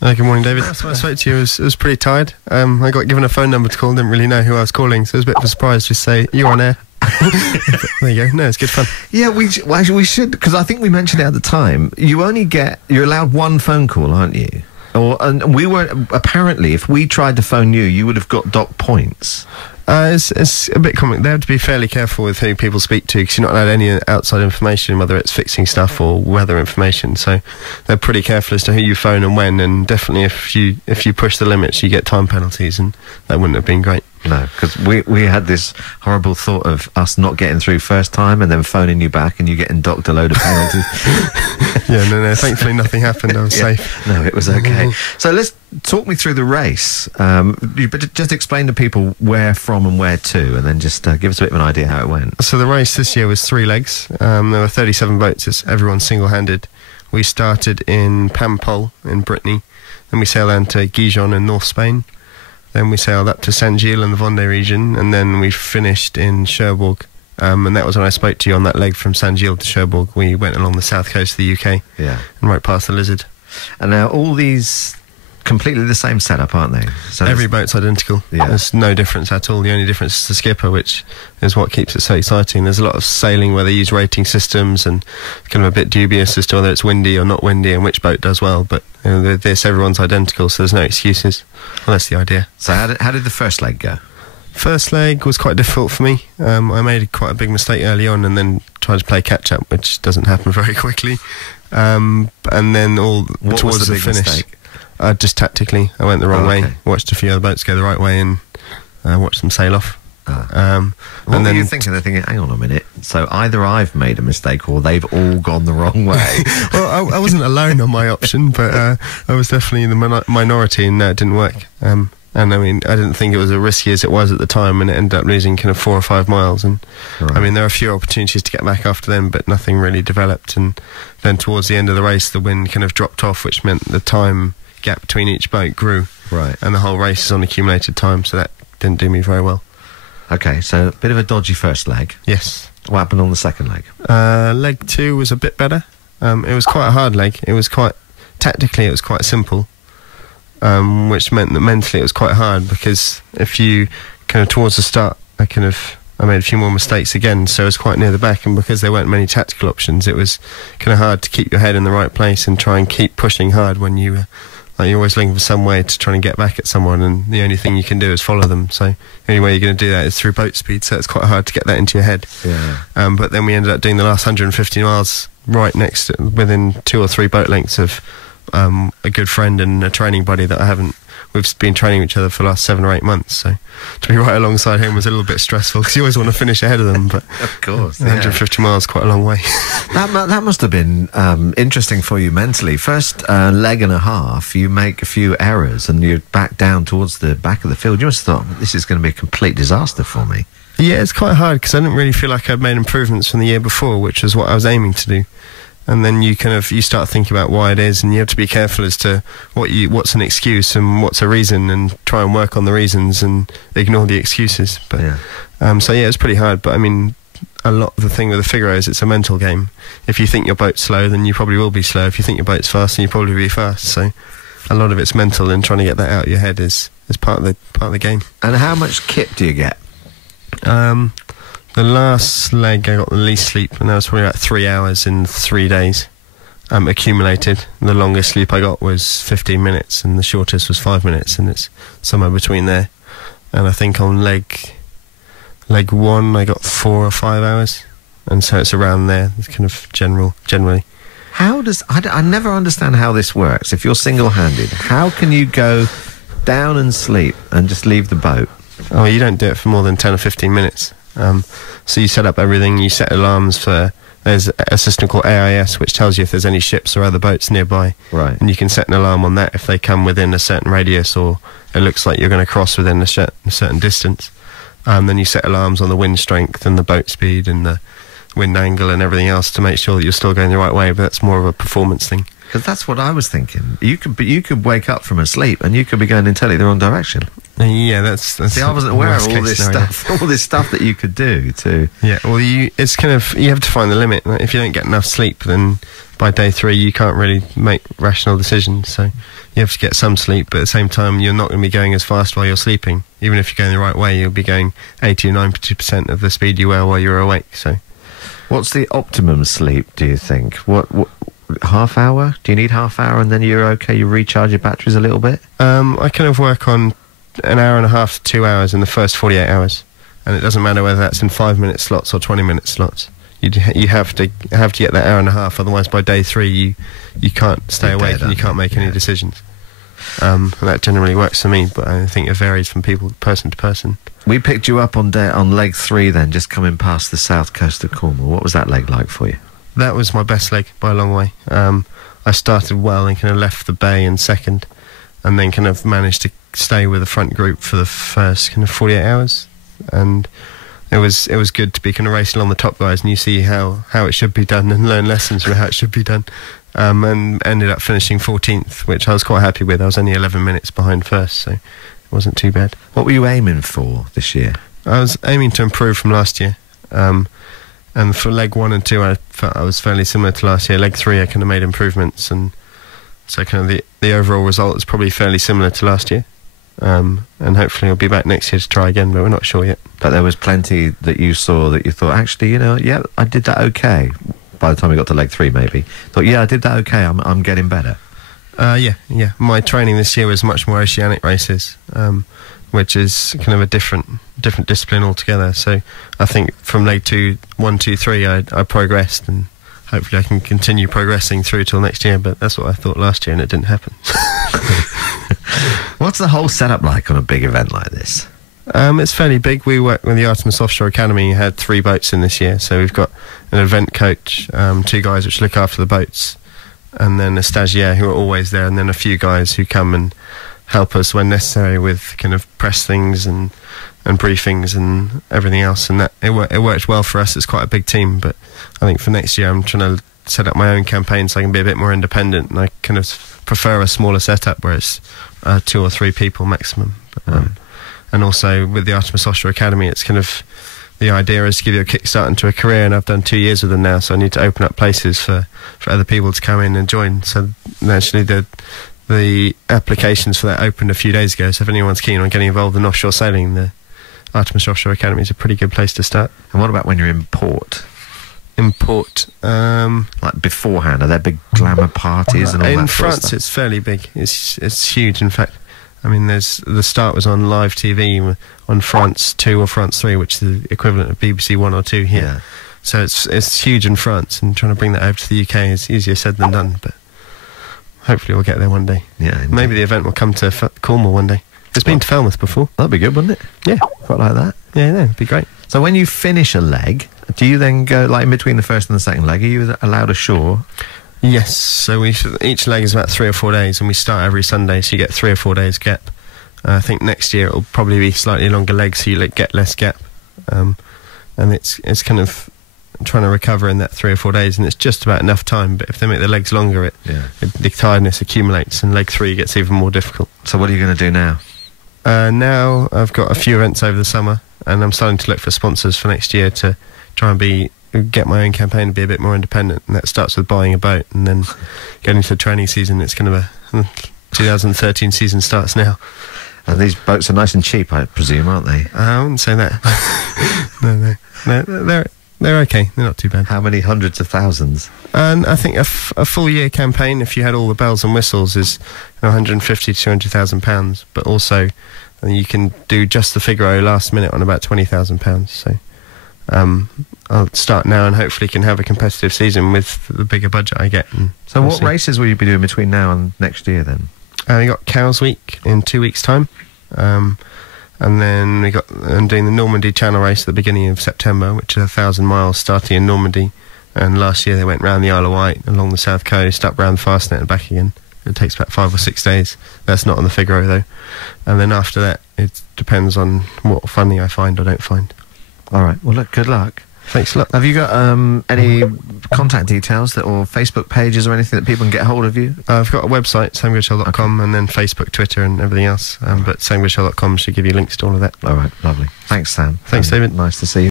Good morning, David. That's when I spoke to you. I was pretty tired. I got given a phone number to call, didn't really know who I was calling, so it was a bit of a surprise to say, you're on air. There you go. No, it's good fun. Yeah, we should, because I think we mentioned it at the time. You're allowed one phone call, aren't you? And we were, apparently, if we tried to phone you, you would have got docked points. It's a bit common. They have to be fairly careful with who people speak to, because you're not allowed any outside information, whether it's fixing stuff or weather information. So they're pretty careful as to who you phone and when. And definitely, if you push the limits, you get time penalties, and that wouldn't have been great. No, because we had this horrible thought of us not getting through first time and then phoning you back and you getting docked a load of penalties. Yeah, no. Thankfully, nothing happened. I was safe. No, it was okay. So let's talk me through the race. You just explain to people where from and where to, and then just give us a bit of an idea how it went. So the race this year was 3 legs. There were 37 boats. It's everyone single-handed. We started in Paimpol in Brittany, then we sailed down to Gijón in North Spain. Then we sailed up to Saint-Gilles in the Vendée region, and then we finished in Cherbourg. And that was when I spoke to you on that leg from Saint-Gilles to Cherbourg. We went along the south coast of the UK, and right past the Lizard. And now all these completely the same setup, aren't they? So every boat's identical. Yeah. There's no difference at all. The only difference is the skipper, which is what keeps it so exciting. There's a lot of sailing where they use rating systems, and kind of a bit dubious as to whether it's windy or not windy and which boat does well. But with this, everyone's identical, so there's no excuses. Well, that's the idea. So how did the first leg go? First leg was quite difficult for me. I made quite a big mistake early on, and then tried to play catch up, which doesn't happen very quickly. And then towards the finish. Mistake? Just tactically, I went the wrong way. Watched a few other boats go the right way, and watched them sail off. What were you thinking? They're thinking, hang on a minute. So either I've made a mistake, or they've all gone the wrong way. Well, I wasn't alone on my option, but I was definitely in the minority, and it didn't work. And I mean, I didn't think it was as risky as it was at the time, and it ended up losing kind of 4 or 5 miles. And I mean, there were a few opportunities to get back after them, but nothing really developed. And then towards the end of the race, the wind kind of dropped off, which meant the time gap between each boat grew. Right. And the whole race is on accumulated time, so that didn't do me very well. Okay, so a bit of a dodgy first leg. Yes. What happened on the second leg? Leg 2 was a bit better. It was quite a hard leg. It was tactically it was quite simple, which meant that mentally it was quite hard, because if you kind of towards the start, I made a few more mistakes again, so it was quite near the back, and because there weren't many tactical options, it was kind of hard to keep your head in the right place and try and keep pushing hard when you're always looking for some way to try and get back at someone, and the only thing you can do is follow them. So the only way you're going to do that is through boat speed, so it's quite hard to get that into your head. Yeah. But then we ended up doing the last 150 miles right next to, within 2 or 3 boat lengths of a good friend and a training buddy that we've been training each other for the last 7 or 8 months, so to be right alongside him was a little bit stressful, because you always want to finish ahead of them, but of course, 150 miles, quite a long way. That must have been interesting for you mentally. First leg and a half, you make a few errors and you're back down towards the back of the field. You must have thought, this is going to be a complete disaster for me. Yeah, it's quite hard, because I didn't really feel like I'd made improvements from the year before, which is what I was aiming to do. And then you start thinking about why it is, and you have to be careful as to what's an excuse and what's a reason, and try and work on the reasons and ignore the excuses. But so yeah, it's pretty hard. But I mean, a lot of the thing with the Figaro is it's a mental game. If you think your boat's slow, then you probably will be slow. If you think your boat's fast, then you probably will be fast. So a lot of it's mental, and trying to get that out of your head is part of the game. And how much kit do you get? The last leg I got the least sleep, and that was probably about 3 hours in 3 days accumulated. The longest sleep I got was 15 minutes, and the shortest was 5 minutes, and it's somewhere between there. And I think on leg 1 I got 4 or 5 hours, and so it's around there. It's kind of generally. I never understand how this works. If you're single-handed, how can you go down and sleep and just leave the boat? Oh, you don't do it for more than 10 or 15 minutes. So you set up everything, you set alarms for, there's a system called AIS which tells you if there's any ships or other boats nearby. Right. And you can set an alarm on that if they come within a certain radius, or it looks like you're going to cross within a certain distance. Then you set alarms on the wind strength and the boat speed and the wind angle and everything else to make sure that you're still going the right way, but that's more of a performance thing. Because that's what I was thinking. You could wake up from a sleep and you could be going entirely the wrong direction. Yeah, that's See, I wasn't aware of all worst-case this scenario. stuff, all this stuff that you could do too. Yeah, well, it's kind of, you have to find the limit. Like, if you don't get enough sleep, then by day 3 you can't really make rational decisions. So you have to get some sleep, but at the same time you're not going to be going as fast while you're sleeping. Even if you're going the right way, you'll be going 80 or 90% of the speed you were while you're awake. So, What's the optimum sleep, do you think? What half hour? Do you need half hour and then you're okay, you recharge your batteries a little bit? I kind of work on an hour and a half to 2 hours in the first 48 hours, and it doesn't matter whether that's in 5-minute slots or 20-minute slots. You have to get that hour and a half, otherwise by day 3 you can't stay You're awake dead, and you aren't can't you? make any Yeah. decisions. And that generally works for me, but I think it varies from person to person. We picked you up on leg 3 then, just coming past the south coast of Cornwall. What was that leg like for you? That was my best leg by a long way. I started well and kind of left the bay in second, and then kind of managed to stay with the front group for the first kind of 48 hours, and it was good to be kind of racing along the top guys, and you see how it should be done and learn lessons from how it should be done, and ended up finishing 14th, which I was quite happy with. I was only 11 minutes behind first, so it wasn't too bad. What were you aiming for this year? I was aiming to improve from last year, and for leg 1 and 2 I felt I was fairly similar to last year. Leg 3 I kind of made improvements, and so kind of the overall result is probably fairly similar to last year. And hopefully I'll be back next year to try again, but we're not sure yet. But there was plenty that you saw that you thought, actually, yeah, I did that okay. By the time we got to leg 3, maybe thought, yeah, I did that okay. I'm getting better. Yeah. My training this year was much more oceanic races, which is kind of a different discipline altogether. So I think from leg 1, 2, 3, I progressed, and hopefully I can continue progressing through till next year. But that's what I thought last year, and it didn't happen. What's the whole setup like on a big event like this? It's fairly big. We work with the Artemis Offshore Academy. We had 3 boats in this year, so we've got an event coach, 2 guys which look after the boats, and then a stagiaire who are always there, and then a few guys who come and help us when necessary with kind of press things and briefings and everything else. And that it worked well for us. It's quite a big team, but I think for next year I'm trying to set up my own campaign so I can be a bit more independent, and I kind of prefer a smaller setup where it's 2 or 3 people maximum. But, and also with the Artemis Offshore Academy, it's kind of, the idea is to give you a kickstart into a career, and I've done 2 years with them now, so I need to open up places for other people to come in and join. So actually the applications for that opened a few days ago, so if anyone's keen on getting involved in offshore sailing, the Artemis Offshore Academy is a pretty good place to start. And what about when you're in port? In port, Like beforehand, are there big glamour parties and all that in sort of France stuff? it's fairly big. It's huge, in fact. I mean, the start was on live TV on France 2 or France 3, which is the equivalent of BBC 1 or 2 here. Yeah. So it's huge in France, and trying to bring that over to the UK is easier said than done, but hopefully we'll get there one day. Yeah, indeed. Maybe the event will come to Cornwall one day. It's been to Falmouth before. That'd be good, wouldn't it? Yeah. Quite like that. Yeah, no, it'd be great. So when you finish a leg, do you then go, like in between the first and the second leg, are you allowed ashore? Yes, so each leg is about 3 or 4 days, and we start every Sunday, so you get 3 or 4 days gap. I think next year it'll probably be slightly longer legs, so you get less gap. And it's kind of trying to recover in that 3 or 4 days, and it's just about enough time. But if they make the legs longer, the tiredness accumulates, and leg 3 gets even more difficult. So what are you going to do now? Now I've got a few events over the summer, and I'm starting to look for sponsors for next year to try and get my own campaign and be a bit more independent. And that starts with buying a boat, and then getting into the training season. It's kind of a 2013 season starts now. And these boats are nice and cheap, I presume, aren't they? I wouldn't say that. No, they're okay. They're not too bad. How many hundreds of thousands? And I think a full year campaign, if you had all the bells and whistles, is 150 to 200,000 pounds. But also, you can do just the Figaro last minute on about 20,000 pounds. So I'll start now, and hopefully can have a competitive season with the bigger budget I get. So what races will you be doing between now and next year then? We got Cows Week in 2 weeks' time, and then I'm doing the Normandy Channel race at the beginning of September, which is 1,000 miles starting in Normandy. And last year they went round the Isle of Wight, along the south coast, up round Fastnet and back again. It takes about 5 or 6 days. That's not on the Figaro though. And then after that, it depends on what funding I find or don't find. All right. Well, look, good luck. Thanks a lot. Have you got any contact details or Facebook pages or anything that people can get hold of you? I've got a website, samgoodchild.com, and then Facebook, Twitter, and everything else. But samgoodchild.com should give you links to all of that. All right, lovely. Thanks, Sam. Thanks, David. Nice to see you.